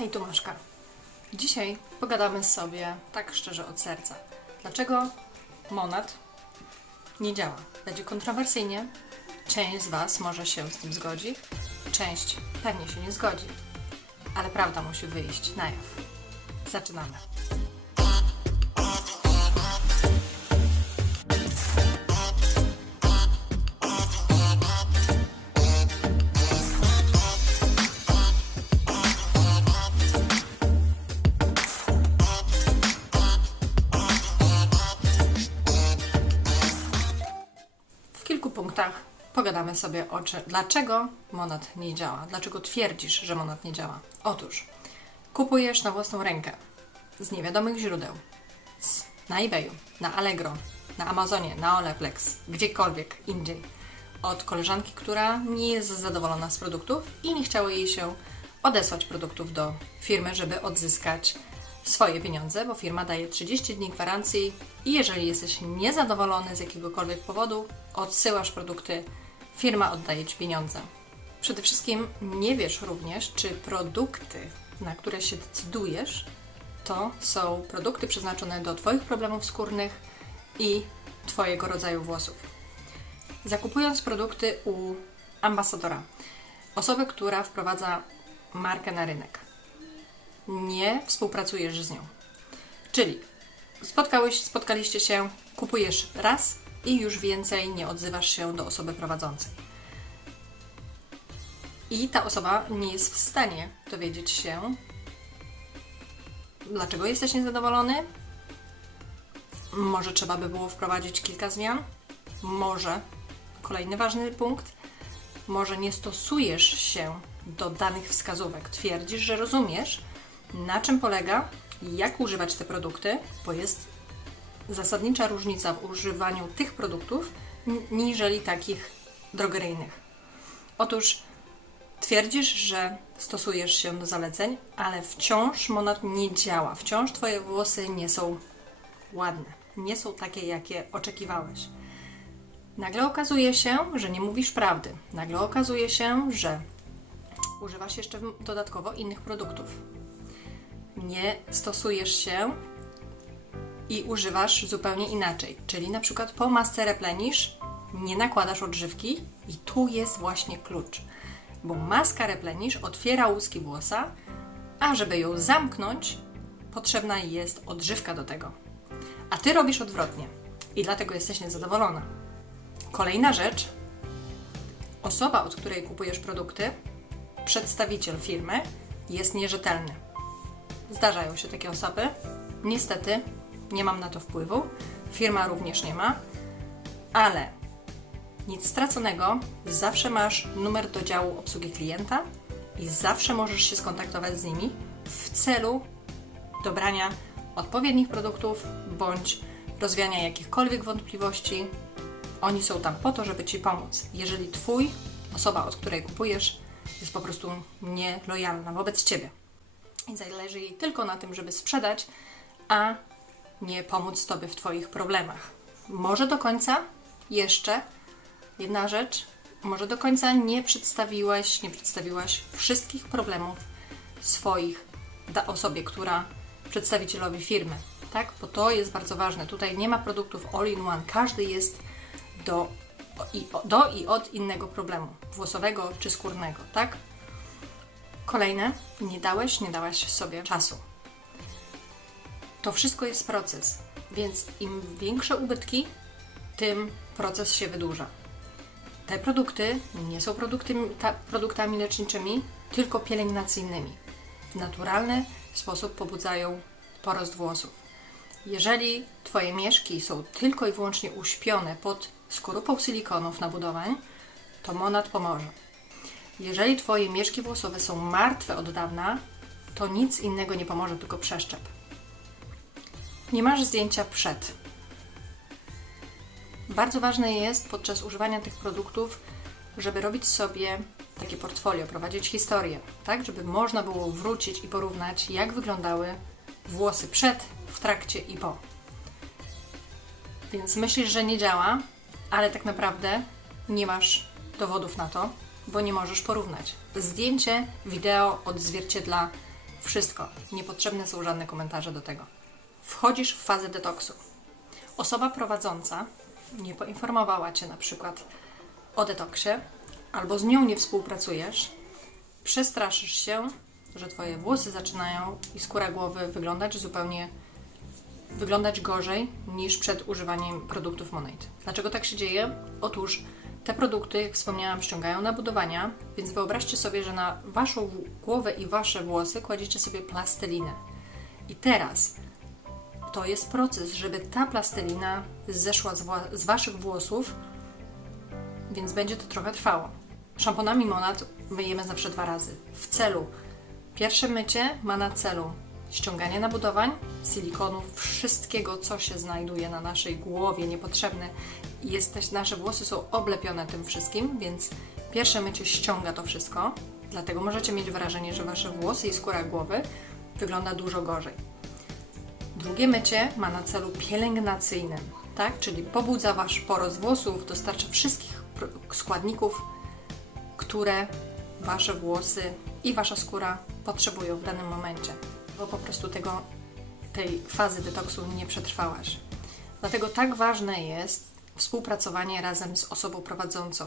Hej, Tomaszka. Dzisiaj pogadamy sobie tak szczerze od serca. Dlaczego Monat nie działa? Będzie kontrowersyjnie. Część z Was może się z tym zgodzi, część pewnie się nie zgodzi. Ale prawda musi wyjść na jaw. Zaczynamy. Pogadamy sobie o czy, dlaczego Monat nie działa. Dlaczego twierdzisz, że Monat nie działa? Otóż kupujesz na własną rękę z niewiadomych źródeł, z, na eBayu, na Allegro, na Amazonie, na Olaplex, gdziekolwiek indziej, od koleżanki, która nie jest zadowolona z produktów i nie chciało jej się odesłać produktów do firmy, żeby odzyskać swoje pieniądze, bo firma daje 30 dni gwarancji i jeżeli jesteś niezadowolony z jakiegokolwiek powodu, odsyłasz produkty, firma oddaje Ci pieniądze. Przede wszystkim nie wiesz również, czy produkty, na które się decydujesz, to są produkty przeznaczone do Twoich problemów skórnych i Twojego rodzaju włosów. Zakupując produkty u ambasadora, osoby, która wprowadza markę na rynek, nie współpracujesz z nią. Czyli spotkałeś, spotkaliście się, kupujesz raz i już więcej nie odzywasz się do osoby prowadzącej. I ta osoba nie jest w stanie dowiedzieć się, dlaczego jesteś niezadowolony. Może trzeba by było wprowadzić kilka zmian. Może, kolejny ważny punkt, może nie stosujesz się do danych wskazówek. Twierdzisz, że rozumiesz, na czym polega, jak używać te produkty, bo jest zasadnicza różnica w używaniu tych produktów niżeli takich drogeryjnych. Otóż twierdzisz, że stosujesz się do zaleceń, ale wciąż monat nie działa. Wciąż Twoje włosy nie są ładne, nie są takie, jakie oczekiwałeś. Nagle okazuje się, że nie mówisz prawdy. Nagle okazuje się, że używasz jeszcze dodatkowo innych produktów. Nie stosujesz się i używasz zupełnie inaczej. Czyli na przykład po masce replenish nie nakładasz odżywki i tu jest właśnie klucz. Bo maska replenish otwiera łuski włosa, a żeby ją zamknąć, potrzebna jest odżywka do tego. A ty robisz odwrotnie i dlatego jesteś niezadowolona. Kolejna rzecz. Osoba, od której kupujesz produkty, przedstawiciel firmy, jest nierzetelny. Zdarzają się takie osoby. Niestety nie mam na to wpływu. Firma również nie ma, ale nic straconego. Zawsze masz numer do działu obsługi klienta i zawsze możesz się skontaktować z nimi w celu dobrania odpowiednich produktów bądź rozwiania jakichkolwiek wątpliwości. Oni są tam po to, żeby Ci pomóc. Jeżeli Twój, osoba, od której kupujesz, jest po prostu nielojalna wobec Ciebie i zależy jej tylko na tym, żeby sprzedać, a nie pomóc Tobie w Twoich problemach. Może do końca jeszcze jedna rzecz, może do końca nie przedstawiłeś, nie przedstawiłaś wszystkich problemów swoich osobie, która przedstawicielowi firmy, tak? Bo to jest bardzo ważne. Tutaj nie ma produktów all in one. Każdy jest do i, do i od innego problemu, włosowego czy skórnego, tak? Kolejne, nie dałeś, nie dałaś sobie czasu. To wszystko jest proces, więc im większe ubytki, tym proces się wydłuża. Te produkty nie są produkty, ta, produktami leczniczymi, tylko pielęgnacyjnymi. W naturalny sposób pobudzają porost włosów. Jeżeli Twoje mieszki są tylko i wyłącznie uśpione pod skorupą silikonów nabudowań, to Monat pomoże. Jeżeli Twoje mieszki włosowe są martwe od dawna, to nic innego nie pomoże, tylko przeszczep. Nie masz zdjęcia przed. Bardzo ważne jest podczas używania tych produktów, żeby robić sobie takie portfolio, prowadzić historię, tak, żeby można było wrócić i porównać, jak wyglądały włosy przed, w trakcie i po. Więc myślisz, że nie działa, ale tak naprawdę nie masz dowodów na to, bo nie możesz porównać. Zdjęcie, wideo odzwierciedla Wszystko. Niepotrzebne są żadne komentarze do tego. Wchodzisz w fazę detoksu. Osoba prowadząca nie poinformowała Cię na przykład o detoksie, albo z nią nie współpracujesz, przestraszysz się, że Twoje włosy zaczynają i skóra głowy wyglądać zupełnie wyglądać gorzej niż przed używaniem produktów Monate. Dlaczego tak się dzieje? Otóż te produkty, jak wspomniałam, ściągają nabudowania, więc wyobraźcie sobie, że na Waszą głowę i Wasze włosy kładziecie sobie plastelinę. I teraz to jest proces, żeby ta plastelina zeszła z, z Waszych włosów, więc będzie to trochę trwało. Szamponami Monat myjemy zawsze dwa razy. W celu Pierwsze mycie ma na celu ściąganie nabudowań, silikonów, wszystkiego, co się znajduje na naszej głowie niepotrzebne. Jesteś, nasze włosy są oblepione tym wszystkim, więc pierwsze mycie ściąga to wszystko. Dlatego możecie mieć wrażenie, że wasze włosy i skóra głowy wygląda dużo gorzej. Drugie mycie ma na celu pielęgnacyjnym, tak? Czyli pobudza wasz porost włosów, dostarcza wszystkich składników, które wasze włosy i wasza skóra potrzebują w danym momencie, bo po prostu tego, tej fazy detoksu nie przetrwałaś. Dlatego tak ważne jest współpracowanie razem z osobą prowadzącą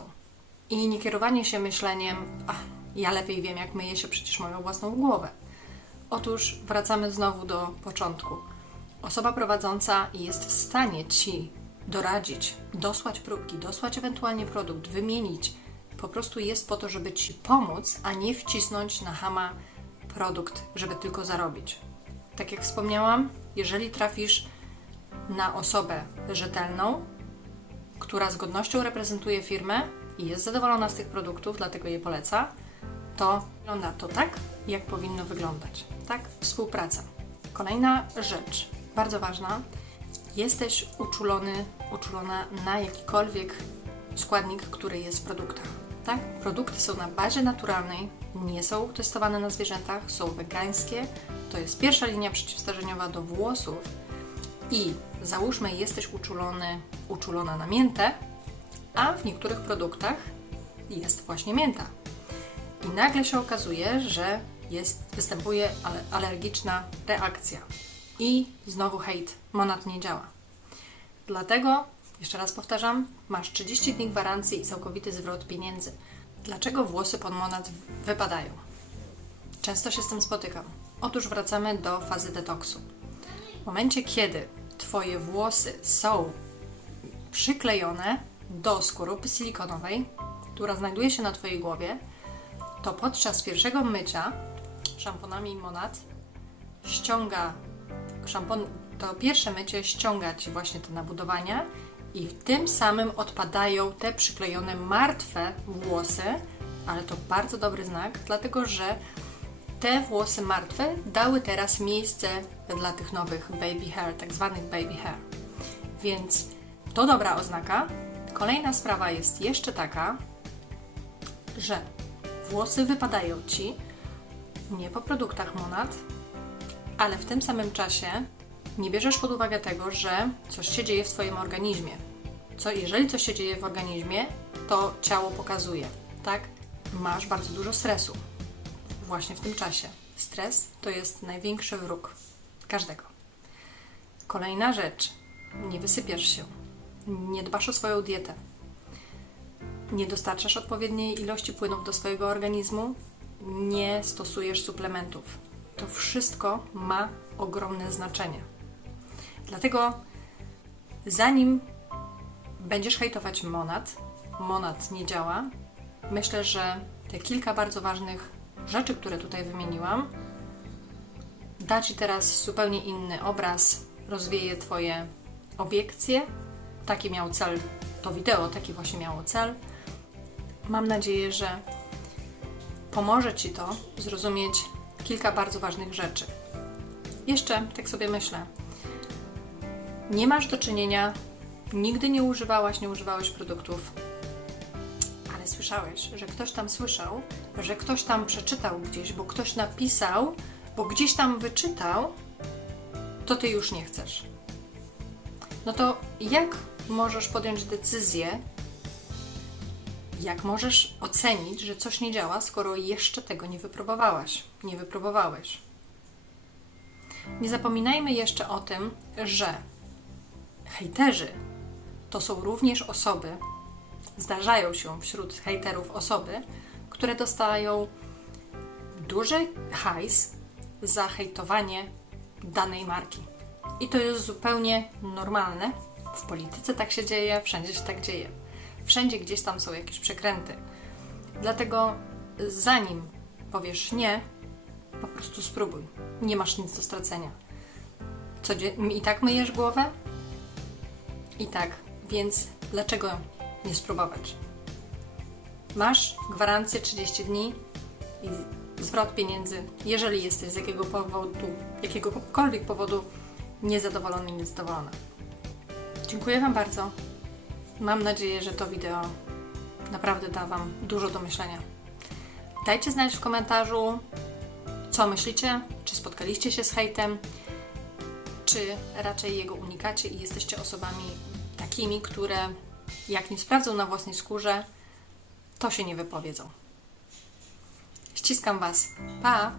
i nie kierowanie się myśleniem, ach, ja lepiej wiem, jak myję się przecież moją własną głowę. Otóż wracamy znowu do początku. Osoba prowadząca jest w stanie ci doradzić, dosłać próbki, dosłać ewentualnie produkt, wymienić. Po prostu jest po to, żeby ci pomóc, a nie wcisnąć na hama produkt, żeby tylko zarobić. Tak jak wspomniałam, jeżeli trafisz na osobę rzetelną, która z godnością reprezentuje firmę i jest zadowolona z tych produktów, dlatego je poleca, to wygląda to tak, jak powinno wyglądać. Tak? Współpraca. Kolejna rzecz, bardzo ważna. Jesteś uczulony, uczulona na jakikolwiek składnik, który jest w produktach. Tak? Produkty są na bazie naturalnej, nie są testowane na zwierzętach, są wegańskie. To jest pierwsza linia przeciwstarzeniowa do włosów. I załóżmy, jesteś uczulony, uczulona na miętę, a w niektórych produktach jest właśnie mięta. I nagle się okazuje, że jest, występuje ale, alergiczna reakcja. I znowu hejt, monat nie działa. Dlatego, jeszcze raz powtarzam, masz 30 dni gwarancji i całkowity zwrot pieniędzy. Dlaczego włosy pod monat wypadają? Często się z tym spotykam. Otóż wracamy do fazy detoksu. W momencie, kiedy Twoje włosy są przyklejone do skorupy silikonowej, która znajduje się na Twojej głowie, to podczas pierwszego mycia szamponami Monat ściąga szampon, to pierwsze mycie ściąga Ci właśnie te nabudowania i tym samym odpadają te przyklejone martwe włosy, ale to bardzo dobry znak, dlatego że te włosy martwe dały teraz miejsce dla tych nowych baby hair, tak zwanych baby hair. Więc to dobra oznaka. Kolejna sprawa jest jeszcze taka, że włosy wypadają ci nie po produktach Monat, ale w tym samym czasie nie bierzesz pod uwagę tego, że coś się dzieje w Twoim organizmie. Co, jeżeli coś się dzieje w organizmie, to ciało pokazuje, tak? Masz bardzo dużo stresu właśnie w tym czasie. Stres to jest największy wróg każdego. Kolejna rzecz. Nie wysypiasz się. Nie dbasz o swoją dietę. Nie dostarczasz odpowiedniej ilości płynów do swojego organizmu. Nie stosujesz suplementów. To wszystko ma ogromne znaczenie. Dlatego zanim będziesz hejtować monat, monat nie działa, myślę, że te kilka bardzo ważnych rzeczy, które tutaj wymieniłam, da Ci teraz zupełnie inny obraz, rozwieje Twoje obiekcje. Taki miał cel to wideo, taki właśnie miało cel. Mam nadzieję, że pomoże Ci to zrozumieć kilka bardzo ważnych rzeczy. Jeszcze, tak sobie myślę, nie masz do czynienia, nigdy nie używałaś, nie używałeś produktów, ale słyszałeś, że ktoś tam słyszał, że ktoś tam przeczytał gdzieś, bo ktoś napisał, bo gdzieś tam wyczytał, to ty już nie chcesz. No to jak możesz podjąć decyzję, jak możesz ocenić, że coś nie działa, skoro jeszcze tego nie wypróbowałaś, nie wypróbowałeś? Nie zapominajmy jeszcze o tym, że hejterzy to są również osoby, zdarzają się wśród hejterów osoby, które dostają duży hajs za hejtowanie danej marki. I to jest zupełnie normalne. W polityce tak się dzieje, wszędzie się tak dzieje. Wszędzie gdzieś tam są jakieś przekręty. Dlatego zanim powiesz nie, po prostu spróbuj. Nie masz nic do stracenia. I tak myjesz głowę? I tak, więc dlaczego nie spróbować? Masz gwarancję 30 dni i zwrot pieniędzy, jeżeli jesteś z jakiego powodu, jakiegokolwiek powodu niezadowolony, niezadowolona. Dziękuję Wam bardzo. Mam nadzieję, że to wideo naprawdę da Wam dużo do myślenia. Dajcie znać w komentarzu, co myślicie, czy spotkaliście się z hejtem, czy raczej jego unikacie i jesteście osobami takimi, które jak nie sprawdzą na własnej skórze, to się nie wypowiedzą. Ściskam Was. Pa!